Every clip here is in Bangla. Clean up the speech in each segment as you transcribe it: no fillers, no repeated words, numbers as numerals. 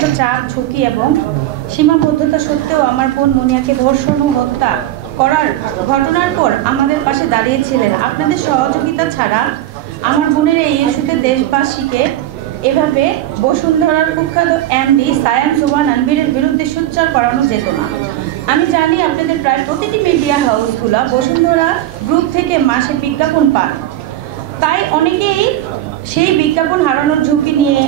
শত চাপ, ঝুঁকি এবং সীমাবদ্ধতা সত্ত্বেও আমার বোন মুনিয়াকে ধর্ষণ ও হত্যা করার ঘটনার পর আমাদের পাশে দাঁড়িয়েছিলেন। আপনাদের সহযোগিতা ছাড়া আমার বোনের এই ইস্যুতে দেশবাসীকে এভাবে বসুন্ধরার কুখ্যাত এমডি সায়ান জোবান আনবিরের বিরুদ্ধে সোচ্চার করানো যেত না। আমি জানি আপনাদের প্রায় প্রতিটি মিডিয়া হাউসগুলো বসুন্ধরা গ্রুপ থেকে মাসে বিজ্ঞাপন পান, তাই অনেকেই সেই বিজ্ঞাপন হারানোর ঝুঁকি নিয়ে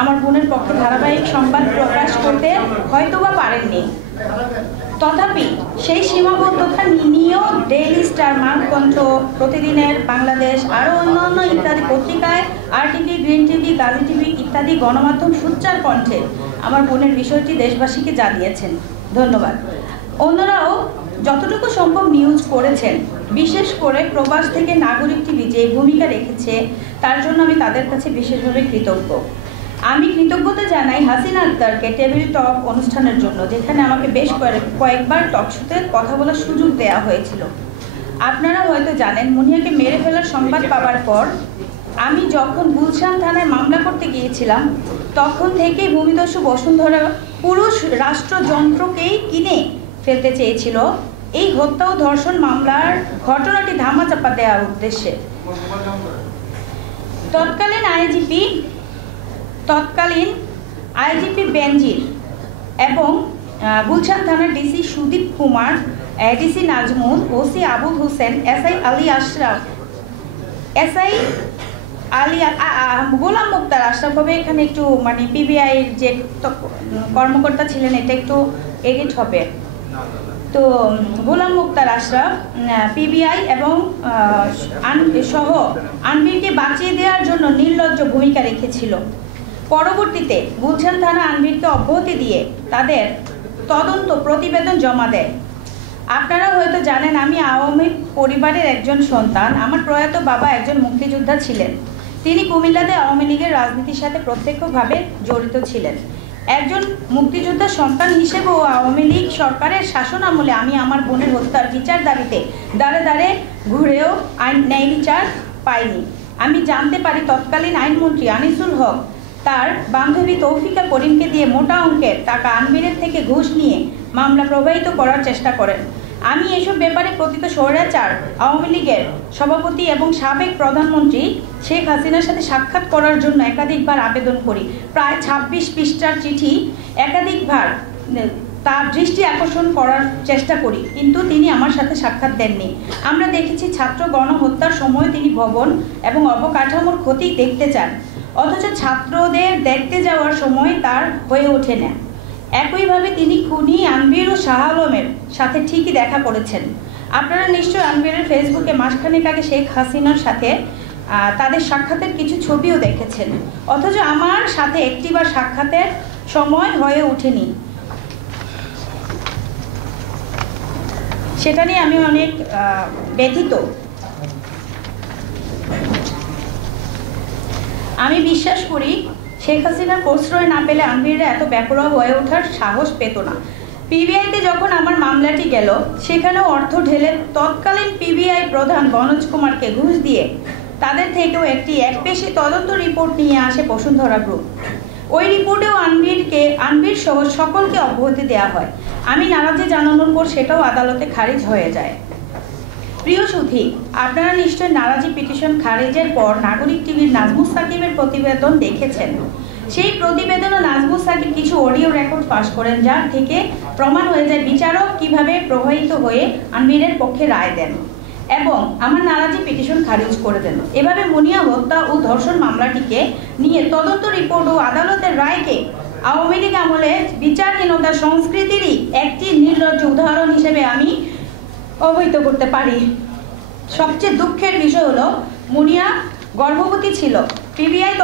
আমার বোনের পক্ষে ধারাবাহিক সংবাদ প্রকাশ করতে হয়তোবা পারেননি। তথাপি সেই সীমাবদ্ধতা নিয়েও ডেইলি স্টার, মানকণ্ঠ, প্রতিদিনের বাংলাদেশ আরও অন্যান্য ইত্যাদি পত্রিকায় RTV, green TV, Gazi TV ইত্যাদি গণমাধ্যম সোচ্চার কণ্ঠে আমার বোনের বিষয়টি দেশবাসীকে জানিয়েছেন। ধন্যবাদ। অন্যরাও যতটুকু সম্ভব নিউজ করেছেন, বিশেষ করে প্রবাস থেকে নাগরিক টিভি যে ভূমিকা রেখেছে তার জন্য আমি তাদের কাছে বিশেষভাবে কৃতজ্ঞ। আমি কৃতজ্ঞতা জানাই হাসিনা আক্তারকে টেবিল টক অনুষ্ঠানের জন্য, যেখানে আমাকে বেশ কয়েকবার টক শোতে কথা বলার সুযোগ দেওয়া হয়েছিল। আপনারা হয়তো জানেন, মুনিয়াকে মেরে ফেলার সংবাদ পাওয়ার পর আমি যখন গুলশান থানায় মামলা করতে গিয়েছিলাম, তখন থেকেই ভূমিদস্যু বসুন্ধরা পুরুষ রাষ্ট্রযন্ত্রকেই কিনে ফেলতে চেয়েছিল এই হত্যা ও ধর্ষণ মামলার ঘটনাটি ধামাচাপা দেওয়ার উদ্দেশ্যে। তৎকালীন আইজিপি বেনজির এবং গুলশান থানার DC Sudip Kumar, ADC Nazmul, OC Abul Hossain, SI Ali Ashraf, SI Ali Golam Muktar Ashraf হবে এখানে একটু মানে পিবিআইয়ের যে কর্মকর্তা ছিলেন এটা একটু এডিট হবে, তো গোলাম মুক্তার আশরাফ পিবিআই এবং সহ আনবিরকে বাঁচিয়ে দেওয়ার জন্য নির্লজ্জ ভূমিকা রেখেছিল। পরবর্তীতে গুলশান থানা আনবিরকে অব্যাহতি দিয়ে তাদের তদন্ত প্রতিবেদন জমা দেয়। আপনারা হয়তো জানেন, আমি আওয়ামী পরিবারের একজন সন্তান। আমার প্রয়াত বাবা একজন মুক্তিযোদ্ধা ছিলেন। তিনি কুমিল্লাতে আওয়ামী লীগের রাজনীতির সাথে প্রত্যক্ষভাবে জড়িত ছিলেন। একজন মুক্তিযোদ্ধার সন্তান হিসেবেও আওয়ামী লীগ সরকারের শাসন আমলে আমি আমার বোনের হত্যার বিচার দাবিতে দাঁড়ে দাঁড়ে ঘুরেও ন্যায় বিচার পাইনি। আমি জানতে পারি তৎকালীন আইনমন্ত্রী আনিসুল হক তার বান্ধবী তৌফিকা করিমকে দিয়ে মোটা অঙ্কের টাকা আনবিরের থেকে ঘুষ নিয়ে মামলা প্রবাহিত করার চেষ্টা করেন। আমি এসব ব্যাপারে কথিত স্বৈরাচার আওয়ামী লীগের সভাপতি এবং সাবেক প্রধানমন্ত্রী শেখ হাসিনার সাথে সাক্ষাৎ করার জন্য একাধিকবার আবেদন করি। প্রায় ২৬ পৃষ্ঠার চিঠি একাধিকবার তার দৃষ্টি আকর্ষণ করার চেষ্টা করি, কিন্তু তিনি আমার সাথে সাক্ষাৎ দেননি। আমরা দেখেছি ছাত্র গণহত্যার সময় তিনি ভবন এবং অবকাঠামোর ক্ষতি দেখতে চান, অথচ ছাত্রদের দেখতে যাওয়ার সময় তার হয়ে ওঠে না। একইভাবে তিনি খুনি আনবির ও শাহ আলমের সাথে ঠিকই দেখা করেছেন। আপনারা নিশ্চয়ই আনবিরের ফেসবুকে মাসখানেক আগে শেখ হাসিনার সাথে তাদের সাক্ষাতের কিছু ছবিও দেখেছেন, অথচ আমার সাথে একটিবার সাক্ষাতের সময় হয়ে ওঠেনি। সেটা নিয়ে আমি অনেক ব্যথিত। আমি বিশ্বাস করি শেখ হাসিনার প্রশ্রয় না পেলে আনবিররা এত ব্যাপরোয়া হয়ে ওঠার সাহস পেত না। পিবিআইতে যখন আমার মামলাটি গেল, সেখানেও অর্থ ঢেলে তৎকালীন পিবিআই প্রধান বনোজ কুমারকে ঘুষ দিয়ে তাদের থেকেও একটি একপেশে তদন্ত রিপোর্ট নিয়ে আসে বসুন্ধরা গ্রুপ। ওই রিপোর্টেও আনবির সহ সকলকে অব্যাহতি দেওয়া হয়। আমি নারাজি জানানোর পর সেটাও আদালতে খারিজ হয়ে যায়। প্রিয় সুধী, আপনারা নিশ্চয় নারাজি পিটিশন খারিজের পর নাগরিক টিভির নাজমুস সাকিবের প্রতিবেদন দেখেছেন। সেই প্রতিবেদনে নাজমুস সাকিব কিছু অডিও রেকর্ড পাশ করেন, যার থেকে প্রমাণ হয়ে যায় বিচারক কিভাবে প্রভাবিত হয়ে আনবিরের পক্ষে রায় দেন এবং আমার নারাজি পিটিশন খারিজ করে দেন। এভাবে মুনিয়া হত্যা ও ধর্ষণ মামলাটিকে নিয়ে তদন্ত রিপোর্ট ও আদালতের রায়কে আওয়ামী লীগ আমলে বিচারহীনতার সংস্কৃতিরই একটি নির্লজ্জ উদাহরণ হিসেবে আমি অবহিত করতে পারি। সবচেয়ে দুঃখের বিষয় হলো মুনিয়া গর্ভবতী ছিল। পিবিআই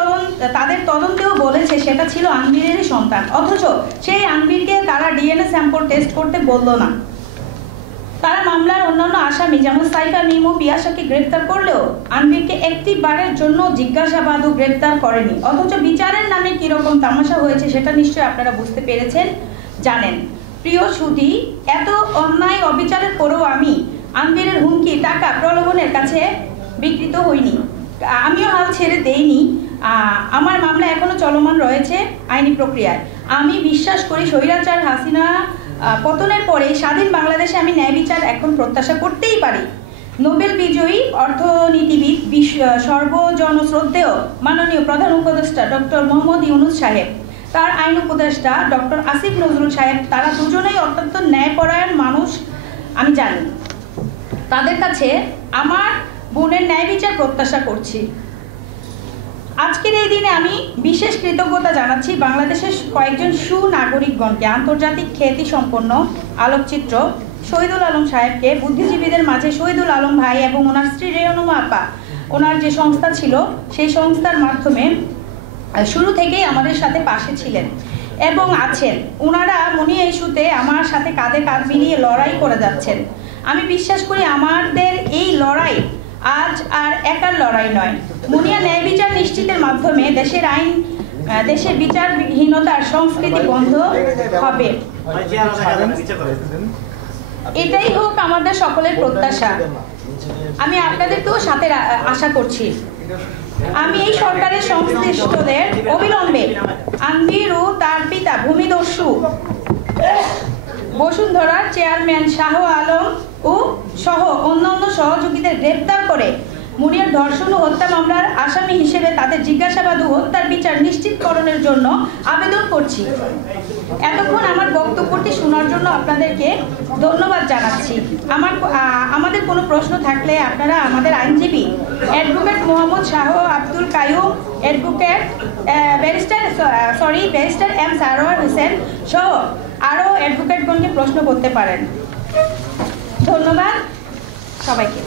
তাদের তদন্তেও বলেছে সেটা ছিল আনবিরেরই সন্তান, অথচ সেই আনবিরকে তারা ডিএনএ স্যাম্পল টেস্ট করতে বলল না। তারা মামলার অন্যান্য আসামি যেমন সাইফা, মিমু, পিয়াসাকে গ্রেপ্তার করলেও আনবিরকে একটি বারের জন্য জিজ্ঞাসাবাদ ও গ্রেপ্তার করেনি। অথচ বিচারের নামে কিরকম তামাশা হয়েছে সেটা নিশ্চয়ই আপনারা বুঝতে পেরেছেন, জানেন। প্রিয় সুধী, এত অন্যায় অবিচারের পরেও আমি আনবিরের হুমকি, টাকা, প্রলোভনের কাছে বিকৃত হইনি। আমিও হাল ছেড়ে দেইনি। আমার মামলা এখনো চলমান রয়েছে আইনি প্রক্রিয়ায়। আমি বিশ্বাস করি স্বৈরাচার হাসিনা পতনের পরে স্বাধীন বাংলাদেশে আমি ন্যায় বিচার এখন প্রত্যাশা করতেই পারি। নোবেল বিজয়ী অর্থনীতিবিদ সর্বজনশ্রদ্ধেয় মাননীয় প্রধান উপদেষ্টা ডক্টর মোহাম্মদ ইউনূস সাহেব, তার আইন উপদেষ্টা ডক্টর আসিফ নজরুল সাহেব, তারা দুজনেই অত্যন্ত ন্যায়পরায়ণ মানুষ আমি জানি। তাদের কাছে আমার বোনের ন্যায় বিচার প্রত্যাশা করছি। আজকের এই দিনে আমি বিশেষ কৃতজ্ঞতা জানাচ্ছি বাংলাদেশের কয়েকজন সুনাগরিকগণকে, আন্তর্জাতিক খ্যাতি সম্পন্ন আলোকচিত্র শহীদুল আলম সাহেবকে, বুদ্ধিজীবীদের মাঝে শহীদুল আলম ভাই এবং ওনার স্ত্রী রেহনুমা আপা, ওনার যে সংস্থা ছিল সেই সংস্থার মাধ্যমে শুরু থেকেই আমাদের সাথে পাশে ছিলেন এবং আছেন। ওনারা মনিয়া ইস্যুতে আমার সাথে কাঁধে কাঁধ মিলিয়ে লড়াই করে যাচ্ছেন। আমি বিশ্বাস করি আমাদের এই লড়াই আজ আর একার লড়াই নয়। মুনিয়া ন্যায় বিচার নিশ্চিতের মাধ্যমে দেশের বিচারহীনতার সংস্কৃতি বন্ধ হবে। এটাই হোক আমাদের সকলের প্রত্যাশা। আমি আপনাদেরকেও সাথে আশা করছি। আমি এই সরকারের সংশ্লিষ্টদের অবিলম্বে আনভির ও তার পিতা ভূমিদস্যু বসুন্ধরার চেয়ারম্যান শাহ আলম ও সহ অন্যান্য সহযোগীদের গ্রেপ্তার করে মুনিয়ার ধর্ষণ ও হত্যা মামলার আসামি হিসেবে তাদের জিজ্ঞাসাবাদ ও হত্যার বিচার নিশ্চিতকরণের জন্য আবেদন করছি। এতক্ষণ আমার বক্তব্যটি শোনার জন্য আপনাদেরকে ধন্যবাদ জানাচ্ছি। আমাদের কোনো প্রশ্ন থাকলে আপনারা আমাদের আইনজীবী advocate Mohammad Shah Abdul Kaiyum, advocate barrister M Sarowar Hossain সহ আরও অ্যাডভোকেটগণকে প্রশ্ন করতে পারেন। ধন্যবাদ সবাইকে।